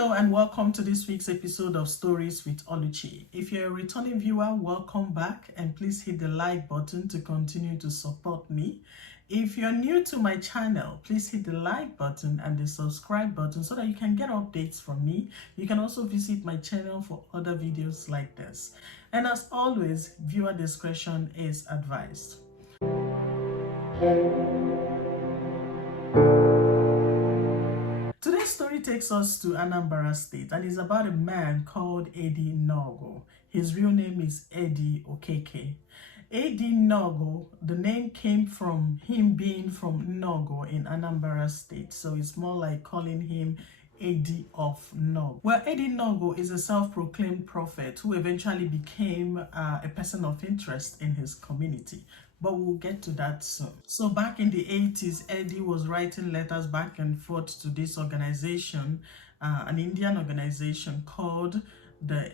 Hello and welcome to this week's episode of Stories with Oluchi. If you're a returning viewer, welcome back and please hit the like button to continue to support me. If you're new to my channel, please hit the like button and the subscribe button so that you can get updates from me. You can also visit my channel for other videos like this. And as always, viewer discretion is advised. Today's story takes us to Anambra State and is about a man called Eddy Nawgu. His real name is Eddy Okeke. Eddy Nawgu, the name came from him being from Nawgu in Anambra State, so it's more like calling him Eddy of Nawgu. Well, Eddy Nawgu is a self-proclaimed prophet who eventually became a person of interest in his community. But we'll get to that soon. So back in the 80s, Eddy was writing letters back and forth to this organization, an Indian organization called the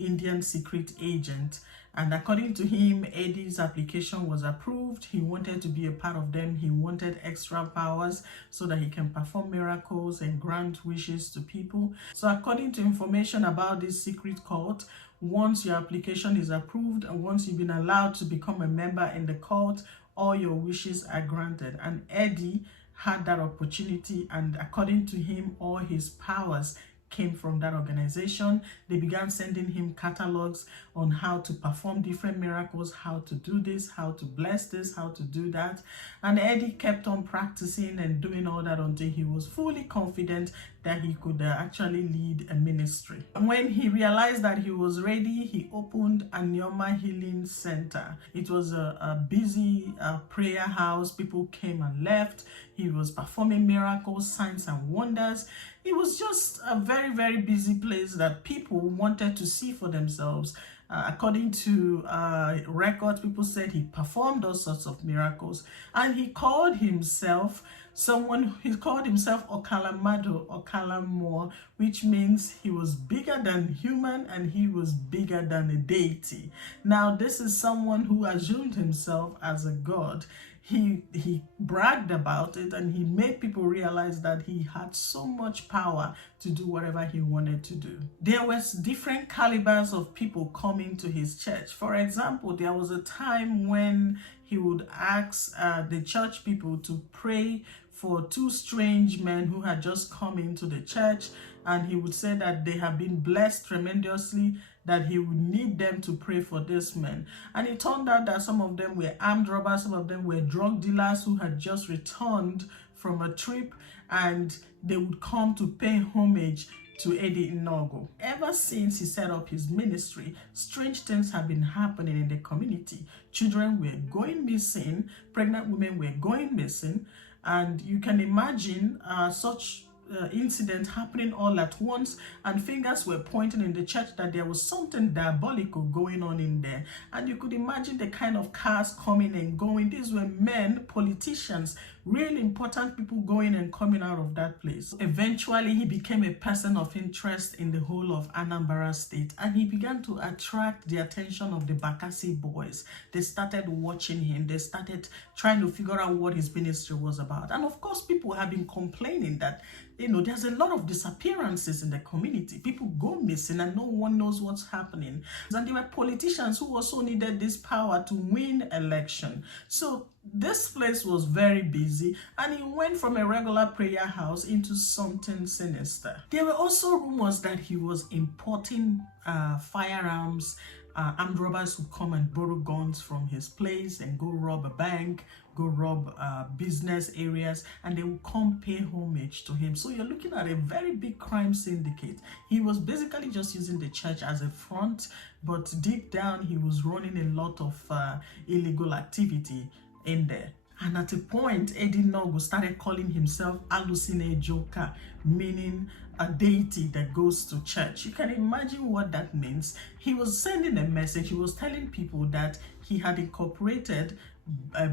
Indian Secret Agent. And according to him, Eddy's application was approved. He wanted to be a part of them. He wanted extra powers so that he can perform miracles and grant wishes to people. So according to information about this secret cult, once your application is approved and once you've been allowed to become a member in the cult, all your wishes are granted. And Eddy had that opportunity, and according to him, all his powers came from that organization. They began sending him catalogs on how to perform different miracles, how to do this, how to bless this, how to do that. And Eddy kept on practicing and doing all that until he was fully confident that he could actually lead a ministry. And when he realized that he was ready, he opened a Nyama healing center. It was a busy prayer house. People came and left. He was performing miracles, signs and wonders. It was just a very, very busy place that people wanted to see for themselves. According to records, people said he performed all sorts of miracles, and he called himself Okalamado, Okalamor, which means he was bigger than human and he was bigger than a deity. Now, this is someone who assumed himself as a god. He bragged about it, and he made people realize that he had so much power to do whatever he wanted to do. There was different calibers of people coming to his church. For example, there was a time when he would ask the church people to pray for two strange men who had just come into the church, and he would say that they have been blessed tremendously, that he would need them to pray for this man. And it turned out that some of them were armed robbers, some of them were drug dealers who had just returned from a trip, and they would come to pay homage to Eddy Nawgu. Ever since he set up his ministry, strange things have been happening in the community. Children were going missing, pregnant women were going missing, and you can imagine such incident happening all at once, and fingers were pointing in the church that there was something diabolical going on in there. And you could imagine the kind of cars coming and going. These were men, politicians, really important people going and coming out of that place. Eventually, he became a person of interest in the whole of Anambra State, and he began to attract the attention of the Bakassi boys. They started watching him. They started trying to figure out what his ministry was about. And of course, people have been complaining that, you know, there's a lot of disappearances in the community. People go missing and no one knows what's happening. And there were politicians who also needed this power to win election. So this place was very busy, and he went from a regular prayer house into something sinister. There were also rumors that he was importing firearms. Armed robbers would come and borrow guns from his place and go rob a bank, go rob business areas, and they will come pay homage to him. So you're looking at a very big crime syndicate. He was basically just using the church as a front, but deep down he was running a lot of illegal activity in there. And at a point, Eddy Nawgu started calling himself Alusine Joka, meaning a deity that goes to church. You can imagine what that means. He was sending a message. He was telling people that he had incorporated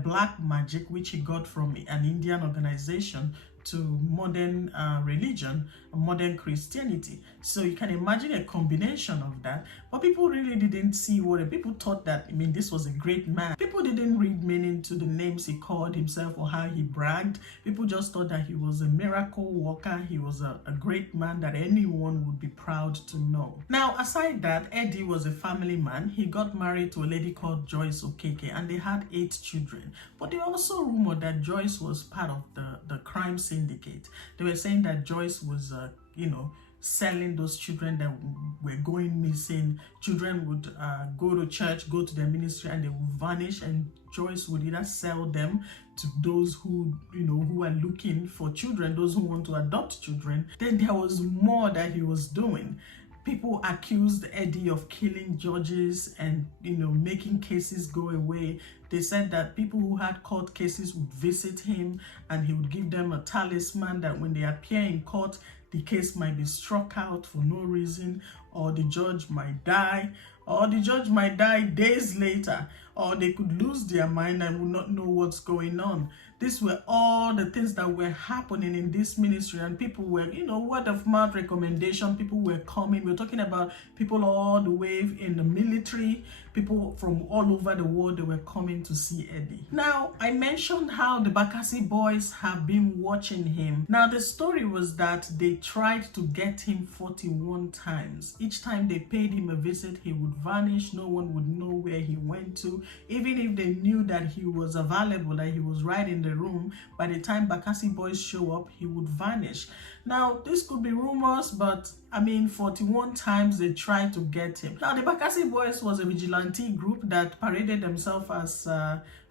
black magic, which he got from an Indian organization, to modern religion, modern Christianity. So you can imagine a combination of that. But people really didn't see what people thought that, I mean, this was a great man. People didn't read meaning to the names he called himself or how he bragged. People just thought that he was a miracle worker. He was a great man that anyone would be proud to know. Now, aside that, Eddie was a family man. He got married to a lady called Joyce Okeke, and they had 8 children. But they also rumored that Joyce was part of the crime syndicate. They were saying that Joyce was, selling those children that were going missing. Children would go to church, go to their ministry, and they would vanish, and Joyce would either sell them to those who are looking for children, those who want to adopt children. Then there was more that he was doing. People accused Eddie of killing judges and making cases go away. They said that people who had court cases would visit him, and he would give them a talisman that when they appear in court, the case might be struck out for no reason, or the judge might die, or the judge might die days later, or they could lose their mind and would not know what's going on. These were all the things that were happening in this ministry, and people were, word of mouth recommendation. People were coming. We're talking about people all the way in the military, people from all over the world. They were coming to see Eddie. Now, I mentioned how the Bakassi boys have been watching him. Now, the story was that they tried to get him 41 times. Each time they paid him a visit, he would vanish. No one would know where he went to. Even if they knew that he was available, that he was right in the room, by the time Bakassi boys show up, he would vanish. Now, this could be rumors, but 41 times they tried to get him. Now, the Bakassi boys was a vigilante group that paraded themselves as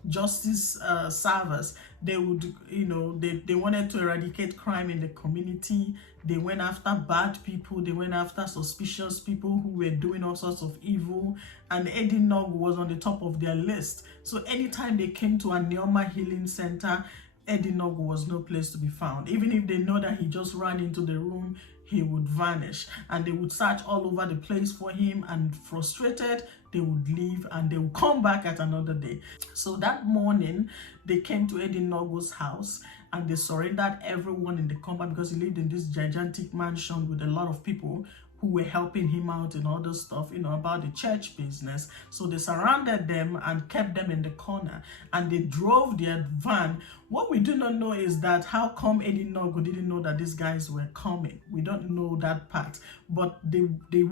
justice servers. They would, they wanted to eradicate crime in the community. They went after bad people. They went after suspicious people who were doing all sorts of evil. And Eddy Nawgu was on the top of their list. So anytime they came to a Nyama healing center, Eddy Nawgu was no place to be found. Even if they know that he just ran into the room, he would vanish, and they would search all over the place for him, and frustrated, they would leave and they would come back at another day. So that morning, they came to Eddy Nawgu's house and they surrendered everyone in the compound, because he lived in this gigantic mansion with a lot of people who were helping him out in all this stuff, about the church business. So they surrounded them and kept them in the corner, and they drove their van. What we do not know is that how come Eddy Nawgu didn't know that these guys were coming. We don't know that part. But the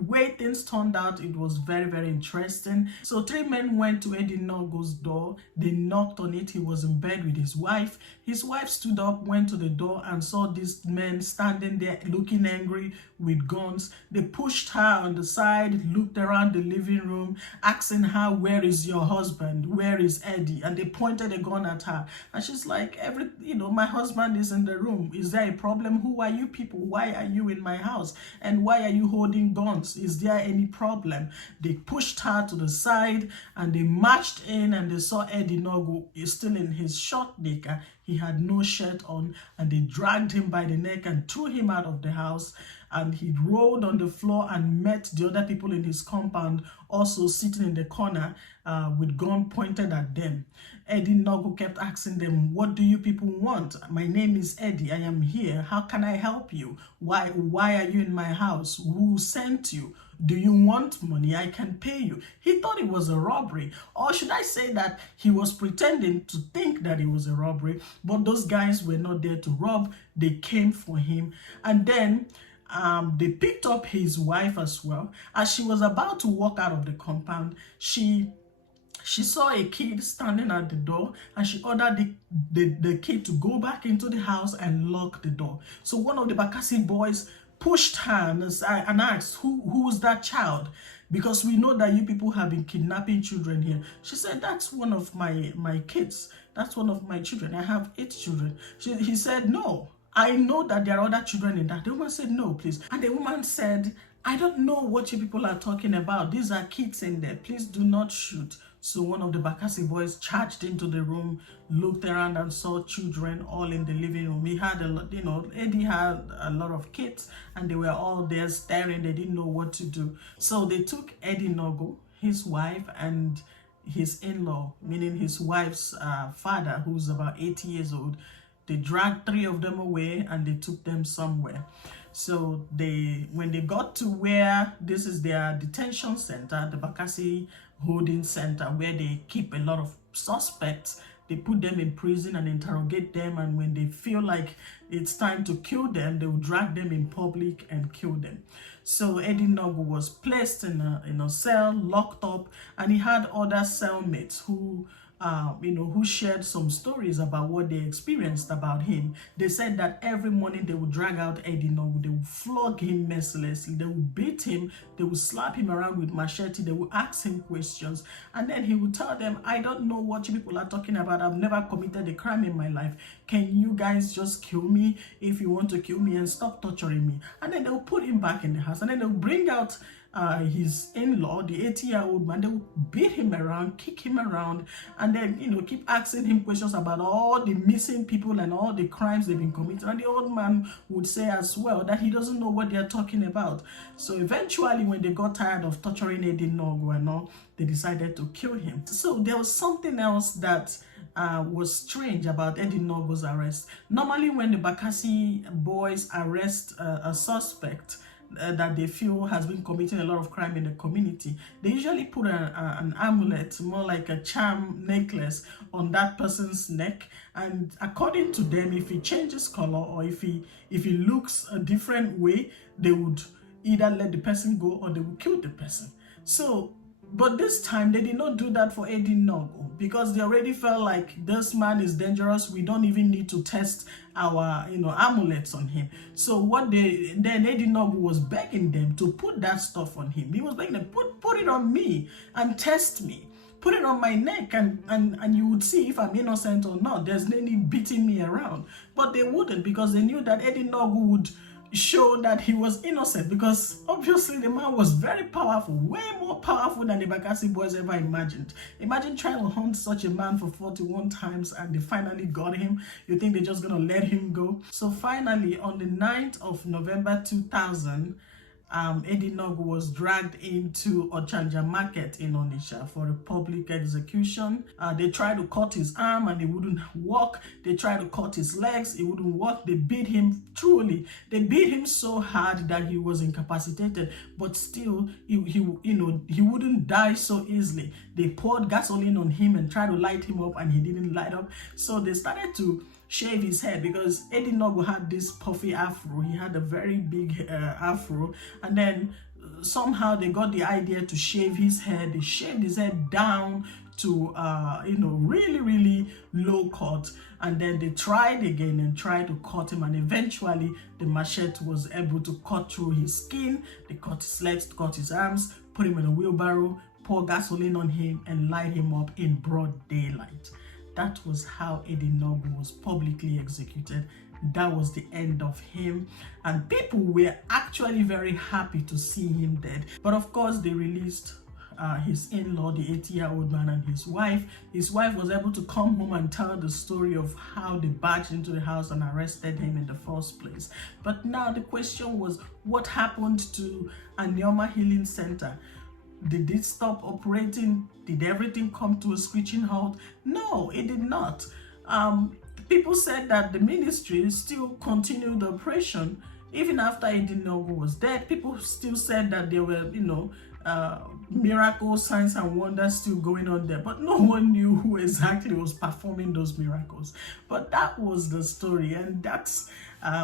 way things turned out, it was very, very interesting. So 3 men went to Eddy Nawgu's door. They knocked on it. He was in bed with his wife. His wife stood up, went to the door, and saw these men standing there looking angry with guns. They pushed her on the side, looked around the living room, asking her, "Where is your husband? Where is Eddie?" And they pointed a gun at her. And she's like, my husband is in the room. Is there a problem? Who are you people? Why are you in my house? And why are you holding guns? Is there any problem? They pushed her to the side and they marched in, and they saw Eddy Nawgu is still in his short knicker. He had no shirt on, and they dragged him by the neck and threw him out of the house. And he rolled on the floor and met the other people in his compound, also sitting in the corner with gun pointed at them. Eddy Nawgu kept asking them, "What do you people want? My name is Eddie. I am here. How can I help you? Why are you in my house? Who sent you? Do you want money? I can pay you." He thought it was a robbery. Or should I say that he was pretending to think that it was a robbery, but those guys were not there to rob. They came for him. And then they picked up his wife as well. As she was about to walk out of the compound, she saw a kid standing at the door, and she ordered the kid to go back into the house and lock the door. So one of the Bakassi boys pushed her and asked, who's that child? Because we know that you people have been kidnapping children here. She said, "That's one of my kids. That's one of my children. I have 8 children. He said, "No, I know that there are other children in that." The woman said, "No, please." And the woman said, "I don't know what you people are talking about. These are kids in there. Please do not shoot." So one of the Bakassi boys charged into the room, looked around and saw children all in the living room. He had a lot, Eddie had a lot of kids, and they were all there staring. They didn't know what to do. So they took Eddy Nawgu, his wife, and his in-law, meaning his wife's father, who's about 80 years old. They dragged 3 of them away and they took them somewhere. So when they got to where this is their detention center, the Bakassi holding center, where they keep a lot of suspects, they put them in prison and interrogate them, and when they feel like it's time to kill them, they will drag them in public and kill them. So Eddy Nawgu was placed in a cell, locked up, and he had other cellmates who who shared some stories about what they experienced about him. They said that every morning they would drag out Eddy Nawgu, they would flog him mercilessly, they would beat him, they would slap him around with machete, they would ask him questions, and then he would tell them, I don't know what you people are talking about, I've never committed a crime in my life. Can you guys just kill me if you want to kill me and stop torturing me? And then they would put him back in the house, and then they would bring out his in-law, the 80-year-old man. They would beat him around, kick him around, and then keep asking him questions about all the missing people and all the crimes they've been committing. And the old man would say as well that he doesn't know what they're talking about. So eventually, when they got tired of torturing Eddy Nawgu and all, they decided to kill him. So there was something else that was strange about Eddy Nawgu's arrest. Normally, when the Bakassi boys arrest a suspect that they feel has been committing a lot of crime in the community, they usually put an amulet, more like a charm necklace, on that person's neck, and according to them, if he changes color or if he looks a different way, they would either let the person go or they would kill the person. So but this time they did not do that for Eddy Nawgu, because they already felt like this man is dangerous. We don't even need to test our amulets on him. So then Eddy Nawgu was begging them to put that stuff on him. He was begging them, put it on me and test me. Put it on my neck and you would see if I'm innocent or not. There's no need beating me around. But they wouldn't, because they knew that Eddy Nawgu would show that he was innocent, because obviously the man was very powerful, way more powerful than the Bakassi boys ever imagined. Imagine trying to hunt such a man for 41 times and they finally got him. You think they're just gonna let him go? So finally, on the 9th of November 2000, Eddy Nawgu was dragged into Ochanja Market in Onitsha for a public execution. They tried to cut his arm and he wouldn't walk. They tried to cut his legs, he wouldn't walk. They beat him, truly. They beat him so hard that he was incapacitated, but still, he wouldn't die so easily. They poured gasoline on him and tried to light him up, and he didn't light up. So they started to shave his head, because Eddy Nawgu had this puffy afro. He had a very big afro, and then somehow they got the idea to shave his head. They shaved his head down to really low cut, and then they tried again and tried to cut him, and eventually the machete was able to cut through his skin. They cut his legs, cut his arms, put him in a wheelbarrow, pour gasoline on him, and light him up in broad daylight. That was how Eddy Nawgu was publicly executed. That was the end of him, and people were actually very happy to see him dead. But of course, they released his in-law, the 80-year-old man, and his wife. His wife was able to come home and tell the story of how they barged into the house and arrested him in the first place. But now the question was, what happened to a Nyama healing center? Did it stop operating? Did everything come to a screeching halt? No, it did not. People said that the ministry still continued the operation even after Eddy Nawgu was dead. People still said that there were, miracles, signs and wonders still going on there, but no one knew who exactly was performing those miracles. But that was the story, and that's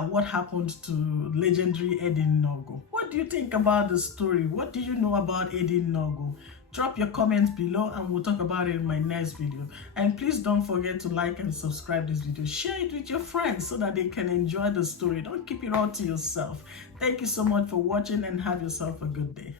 what happened to legendary Eddy Nawgu. What do you think about the story? What do you know about Eddy Nawgu? Drop your comments below and we'll talk about it in my next video. And please don't forget to like and subscribe this video. Share it with your friends so that they can enjoy the story. Don't keep it all to yourself. Thank you so much for watching, and have yourself a good day.